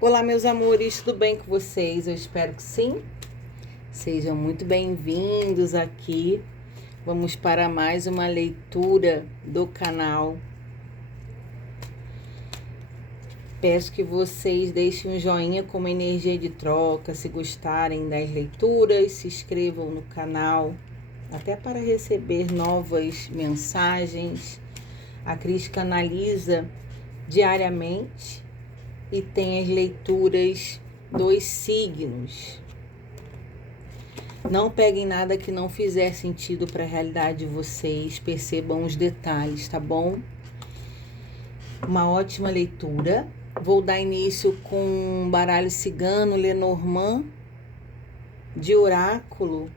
Olá, meus amores, tudo bem com vocês? Eu espero que sim. Sejam muito bem-vindos aqui. Vamos para mais uma leitura do canal. Peço que vocês deixem um joinha como energia de troca, se gostarem das leituras, se inscrevam no canal, até para receber novas mensagens. A Cris canaliza diariamente e tem as leituras dos signos. Não peguem nada que não fizer sentido para a realidade de vocês, percebam os detalhes, tá bom? Uma ótima leitura. Vou dar início com um baralho cigano Lenormand de oráculo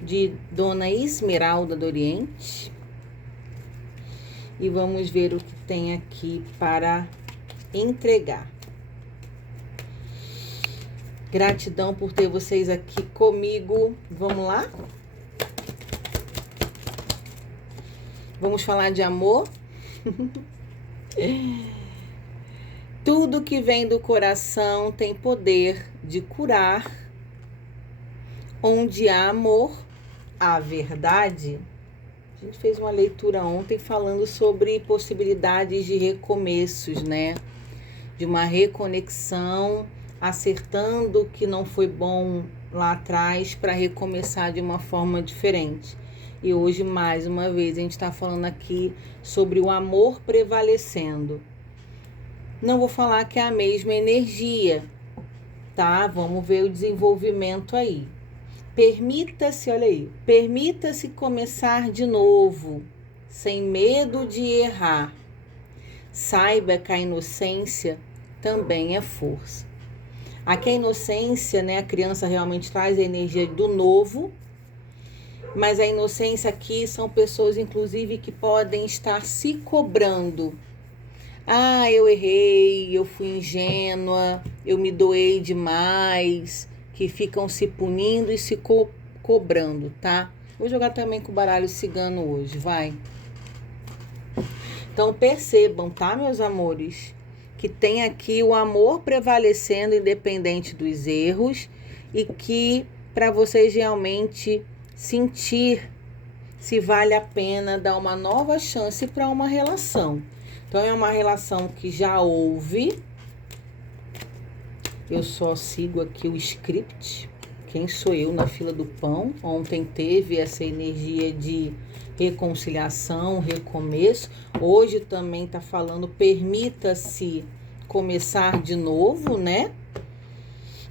de Dona Esmeralda do Oriente. E vamos ver o que tem aqui para entregar. Gratidão por ter vocês aqui comigo. Vamos lá? Vamos falar de amor? Tudo que vem do coração tem poder de curar. Onde há amor, há verdade. A gente fez uma leitura ontem falando sobre possibilidades de recomeços, né? De uma reconexão, acertando o que não foi bom lá atrás para recomeçar de uma forma diferente. E hoje, mais uma vez, a gente está falando aqui sobre o amor prevalecendo. Não vou falar que é a mesma energia, tá? Vamos ver o desenvolvimento aí. Permita-se, olha aí, permita-se começar de novo, sem medo de errar. Saiba que a inocência também é força. Aqui a inocência, né, a criança realmente traz a energia do novo, mas a inocência aqui são pessoas, inclusive, que podem estar se cobrando. Ah, eu errei, eu fui ingênua, eu me doei demais, que ficam se punindo e se cobrando, tá? Vou jogar também com o baralho cigano hoje, vai. Então percebam, tá, meus amores, que tem aqui o amor prevalecendo independente dos erros e que para vocês realmente sentir se vale a pena dar uma nova chance para uma relação. Então é uma relação que já houve. Eu só sigo aqui o script. Quem sou eu na fila do pão? Ontem teve essa energia de reconciliação, recomeço. Hoje também tá falando permita-se começar de novo, né?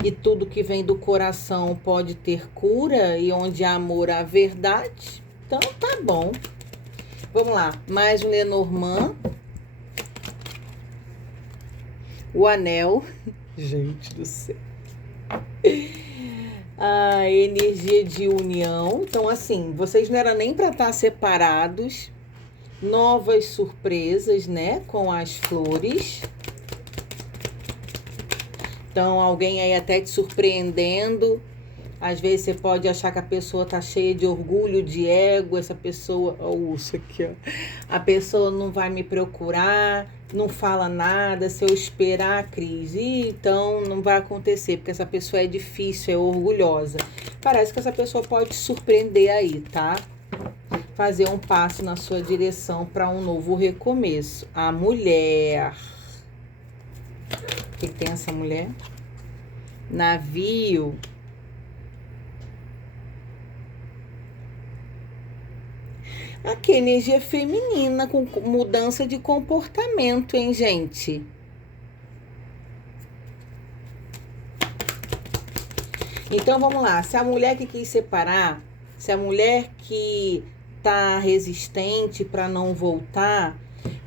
E tudo que vem do coração pode ter cura e onde há amor há verdade. Então tá bom. Vamos lá, mais um Lenormand. O anel. Gente do céu. A energia de união. Então, assim, vocês não eram nem para estar separados. Novas surpresas, né? Com as flores. Então, alguém aí até te surpreendendo. Às vezes você pode achar que a pessoa tá cheia de orgulho, de ego. Essa pessoa... Olha isso aqui, ó. A pessoa não vai me procurar, não fala nada. Se eu esperar a crise, então não vai acontecer, porque essa pessoa é difícil, é orgulhosa. Parece que essa pessoa pode te surpreender aí, tá? Fazer um passo na sua direção para um novo recomeço. A mulher. O que tem essa mulher? Navio. Aqui, energia feminina com mudança de comportamento, hein, gente? Então, vamos lá. Se a mulher que quis separar, se a mulher que tá resistente para não voltar,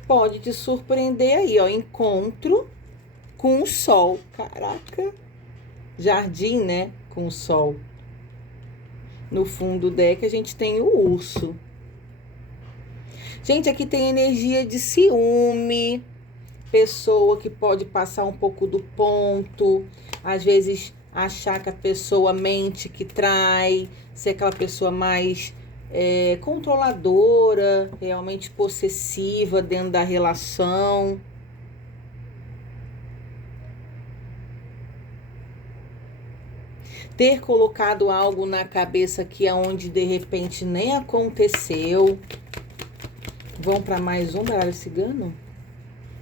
pode te surpreender aí, ó. Encontro com o sol. Caraca. Jardim, né? Com o sol. No fundo do deck, a gente tem o urso. Gente, aqui tem energia de ciúme, pessoa que pode passar um pouco do ponto, às vezes achar que a pessoa mente, que trai, ser aquela pessoa mais controladora, realmente possessiva dentro da relação. ter colocado algo na cabeça aqui aonde de repente nem aconteceu. Vamos para mais um baralho cigano?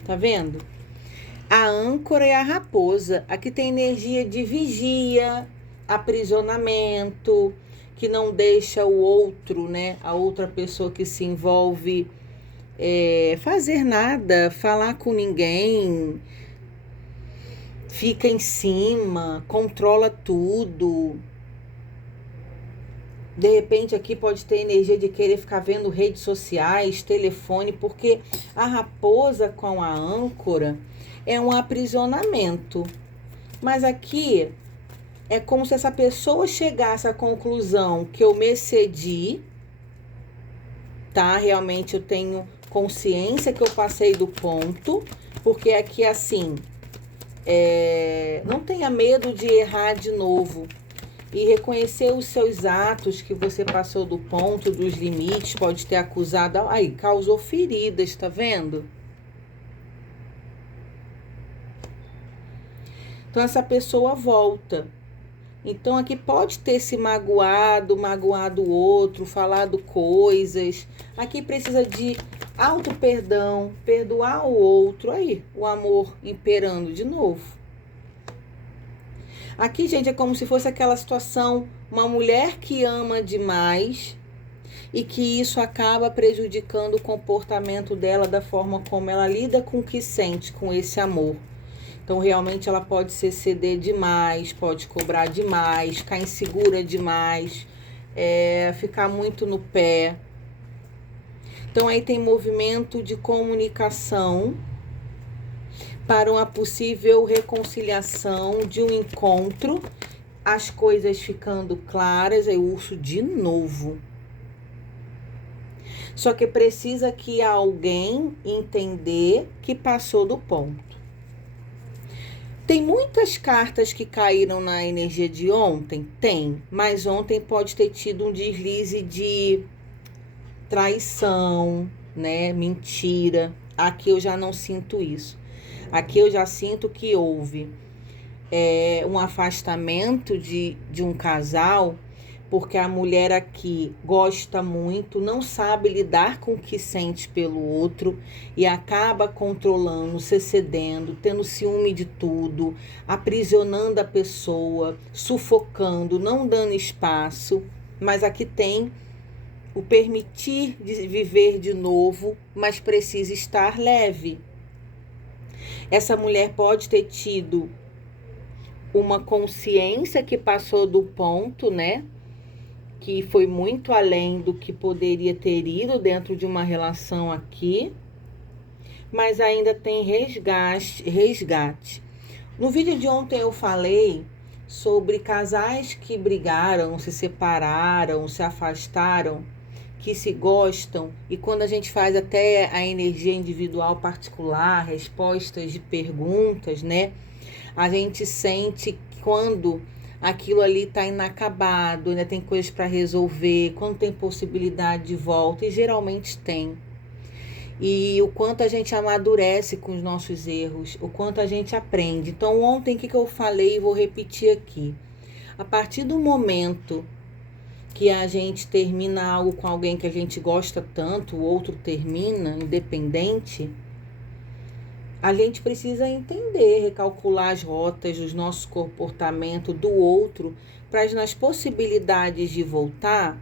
Tá vendo? A âncora e a raposa. Aqui tem energia de vigia, aprisionamento, que não deixa o outro, né? A outra pessoa que se envolve fazer nada, falar com ninguém, fica em cima, controla tudo. De repente aqui pode ter energia de querer ficar vendo redes sociais, telefone, porque a raposa com a âncora é um aprisionamento. Mas aqui é como se essa pessoa chegasse à conclusão que eu me excedi, tá? Realmente eu tenho consciência que eu passei do ponto, porque aqui assim, não tenha medo de errar de novo. E reconhecer os seus atos, que você passou do ponto, dos limites, pode ter acusado, aí causou feridas, tá vendo? Então essa pessoa volta. Então aqui pode ter se magoado o outro, falado coisas. Aqui precisa de auto perdão, perdoar o outro. Aí, o amor imperando de novo. Aqui, gente, é como se fosse aquela situação, uma mulher que ama demais e que isso acaba prejudicando o comportamento dela, da forma como ela lida com o que sente, com esse amor. Então, realmente, ela pode se exceder demais, pode cobrar demais, ficar insegura demais, ficar muito no pé. Então, aí tem movimento de comunicação para uma possível reconciliação de um encontro, as coisas ficando claras. Aí o urso de novo. Só que precisa que alguém entender que passou do ponto. Tem muitas cartas que caíram na energia de ontem? Tem, mas ontem pode ter tido um deslize de traição, né? Mentira. Aqui eu já não sinto isso. Aqui eu já sinto que houve um afastamento de um casal, porque a mulher aqui gosta muito, não sabe lidar com o que sente pelo outro e acaba controlando, se excedendo, tendo ciúme de tudo, aprisionando a pessoa, sufocando, não dando espaço. Mas aqui tem o permitir de viver de novo, mas precisa estar leve. Essa mulher pode ter tido uma consciência que passou do ponto, né? Que foi muito além do que poderia ter ido dentro de uma relação aqui, mas ainda tem resgate. No vídeo de ontem eu falei sobre casais que brigaram, se separaram, se afastaram, que se gostam, e quando a gente faz até a energia individual particular, respostas de perguntas, né? A gente sente quando aquilo ali está inacabado, ainda tem coisas para resolver, quando tem possibilidade de volta, e geralmente tem. E o quanto a gente amadurece com os nossos erros, o quanto a gente aprende. Então, ontem, o que eu falei e vou repetir aqui. A partir do momento que a gente termina algo com alguém que a gente gosta tanto, o outro termina, independente, a gente precisa entender, recalcular as rotas dos nossos comportamentos do outro, para nas possibilidades de voltar,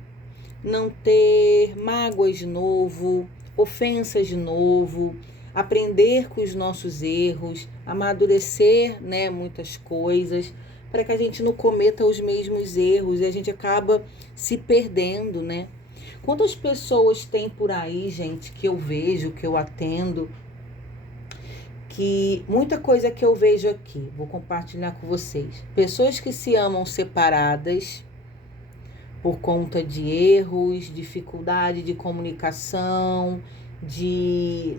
não ter mágoas de novo, ofensas de novo, aprender com os nossos erros, amadurecer, né, muitas coisas, para que a gente não cometa os mesmos erros e a gente acaba se perdendo, né? Quantas pessoas tem por aí, gente, que eu vejo, que eu atendo, que muita coisa que eu vejo aqui, vou compartilhar com vocês. Pessoas que se amam separadas por conta de erros, dificuldade de comunicação, de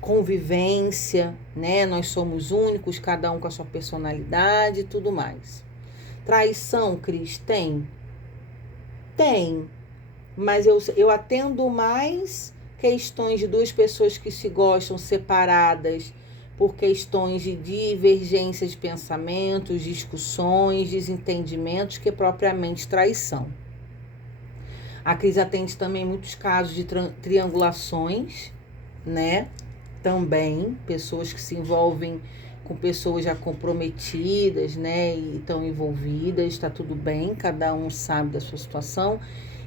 convivência, né? Nós somos únicos, cada um com a sua personalidade e tudo mais. Traição, Cris, tem? Tem, mas eu atendo mais questões de duas pessoas que se gostam separadas por questões de divergência de pensamentos, discussões, desentendimentos, que propriamente traição. A crise atende também muitos casos de triangulações, né? Também, pessoas que se envolvem com pessoas já comprometidas, né? E estão envolvidas, está tudo bem, cada um sabe da sua situação.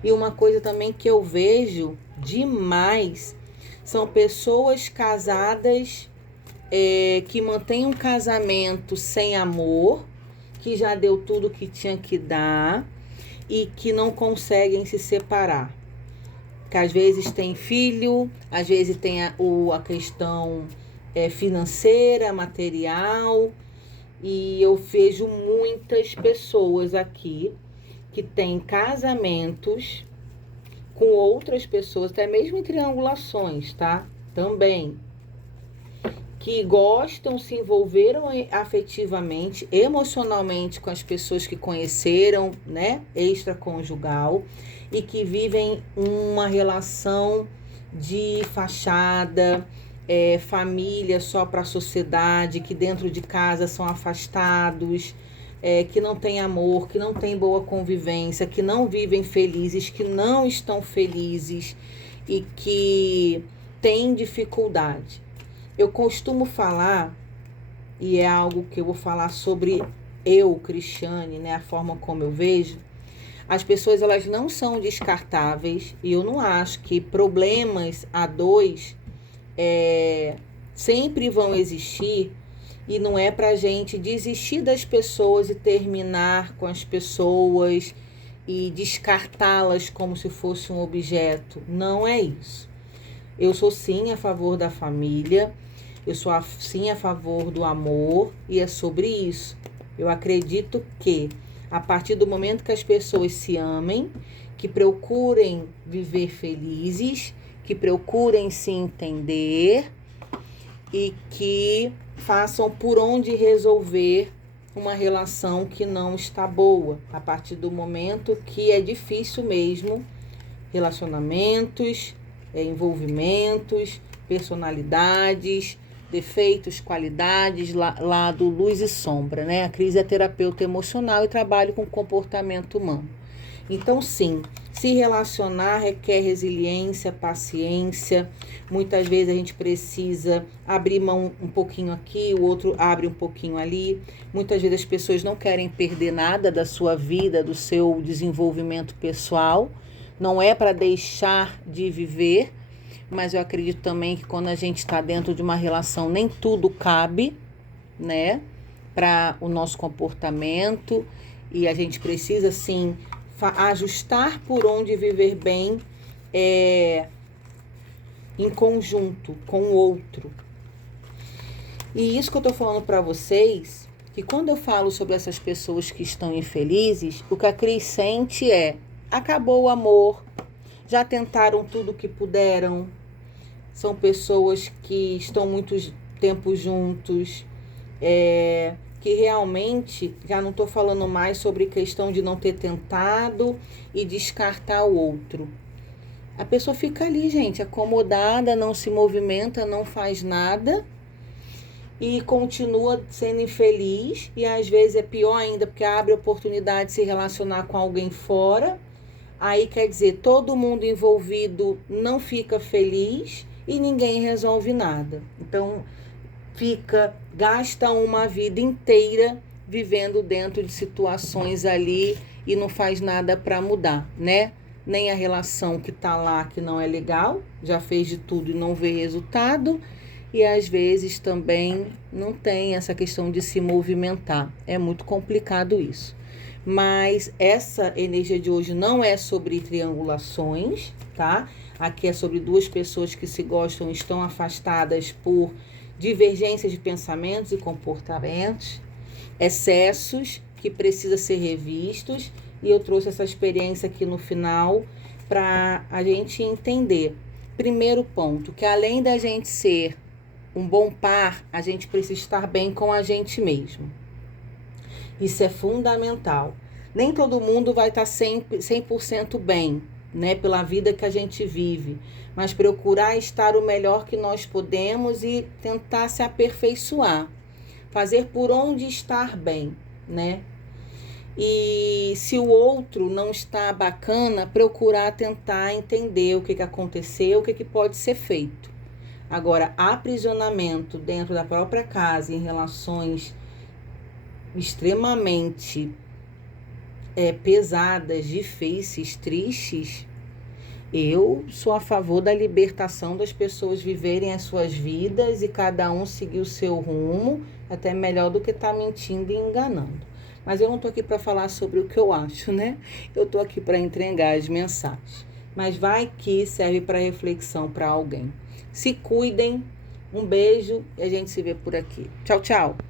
E uma coisa também que eu vejo demais são pessoas casadas que mantêm um casamento sem amor, que já deu tudo que tinha que dar e que não conseguem se separar. Que às vezes tem filho, às vezes tem a questão financeira, material. E eu vejo muitas pessoas aqui que têm casamentos com outras pessoas, até mesmo em triangulações, tá? Também. Que gostam, se envolveram afetivamente, emocionalmente com as pessoas que conheceram, né? Extraconjugal. E que vivem uma relação de fachada, família só para a sociedade, que dentro de casa são afastados, que não tem amor, que não tem boa convivência, que não vivem felizes, que não estão felizes e que têm dificuldade. Eu costumo falar, e é algo que eu vou falar sobre eu, Cristiane, né, a forma como eu vejo, as pessoas elas não são descartáveis e eu não acho que problemas a dois sempre vão existir e não é pra gente desistir das pessoas e terminar com as pessoas e descartá-las como se fosse um objeto. Não é isso. Eu sou sim a favor da família, eu sou sim a favor do amor e é sobre isso. Eu acredito que a partir do momento que as pessoas se amem, que procurem viver felizes, que procurem se entender e que façam por onde resolver uma relação que não está boa. A partir do momento que é difícil mesmo, relacionamentos, envolvimentos, personalidades, defeitos, qualidades, lado, luz e sombra, né? A crise é terapeuta emocional e trabalho com comportamento humano. Então, sim, se relacionar requer resiliência, paciência. Muitas vezes a gente precisa abrir mão um pouquinho aqui, o outro abre um pouquinho ali. Muitas vezes as pessoas não querem perder nada da sua vida, do seu desenvolvimento pessoal. Não é para deixar de viver, mas eu acredito também que quando a gente está dentro de uma relação, nem tudo cabe, né, para o nosso comportamento e a gente precisa, sim, ajustar por onde viver bem em conjunto com o outro. E isso que eu estou falando para vocês, que quando eu falo sobre essas pessoas que estão infelizes, o que a Cris sente acabou o amor, já tentaram tudo que puderam, são pessoas que estão muito tempo juntos, que realmente, já não estou falando mais sobre questão de não ter tentado e descartar o outro. A pessoa fica ali, gente, acomodada, não se movimenta, não faz nada e continua sendo infeliz e às vezes é pior ainda porque abre a oportunidade de se relacionar com alguém fora. Aí quer dizer, todo mundo envolvido não fica feliz e ninguém resolve nada. Então, gasta uma vida inteira vivendo dentro de situações ali e não faz nada para mudar, né? Nem a relação que tá lá, que não é legal, já fez de tudo e não vê resultado. E às vezes também não tem essa questão de se movimentar. É muito complicado isso. Mas essa energia de hoje não é sobre triangulações, tá? Aqui é sobre duas pessoas que se gostam e estão afastadas por divergências de pensamentos e comportamentos, excessos que precisam ser revistos. E eu trouxe essa experiência aqui no final para a gente entender. Primeiro ponto, que além da gente ser um bom par, a gente precisa estar bem com a gente mesmo. Isso é fundamental. Nem todo mundo vai estar 100% bem, né, pela vida que a gente vive, mas procurar estar o melhor que nós podemos e tentar se aperfeiçoar, fazer por onde estar bem, né? E se o outro não está bacana, procurar tentar entender o que aconteceu, o que pode ser feito. Agora, aprisionamento dentro da própria casa, em relações extremamente pesadas, difíceis, tristes, eu sou a favor da libertação das pessoas viverem as suas vidas e cada um seguir o seu rumo, até melhor do que estar mentindo e enganando. Mas eu não estou aqui para falar sobre o que eu acho, né? Eu estou aqui para entregar as mensagens. Mas vai que serve para reflexão para alguém. Se cuidem, um beijo e a gente se vê por aqui. Tchau, tchau!